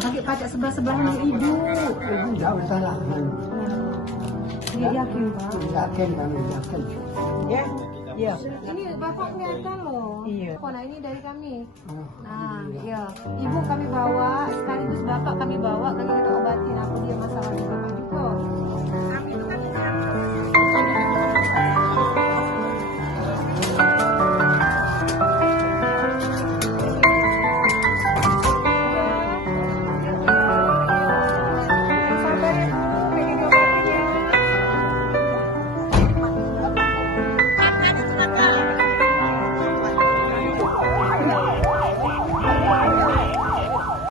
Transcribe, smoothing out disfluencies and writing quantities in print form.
Pakai pajak sebelah-sebelahan ibu. Ibu tidak usah lah. Dia yakin Pak. Yakin kami yakin. Ya. Iya. Ini Bapak kelihatan loh. Iya. Nah ini dari kami. Oh, Nah, iya. Ibu kami bawa, sekaligus Bapak kami bawa, nanti kita obatin apa dia masalah di Bapak juga.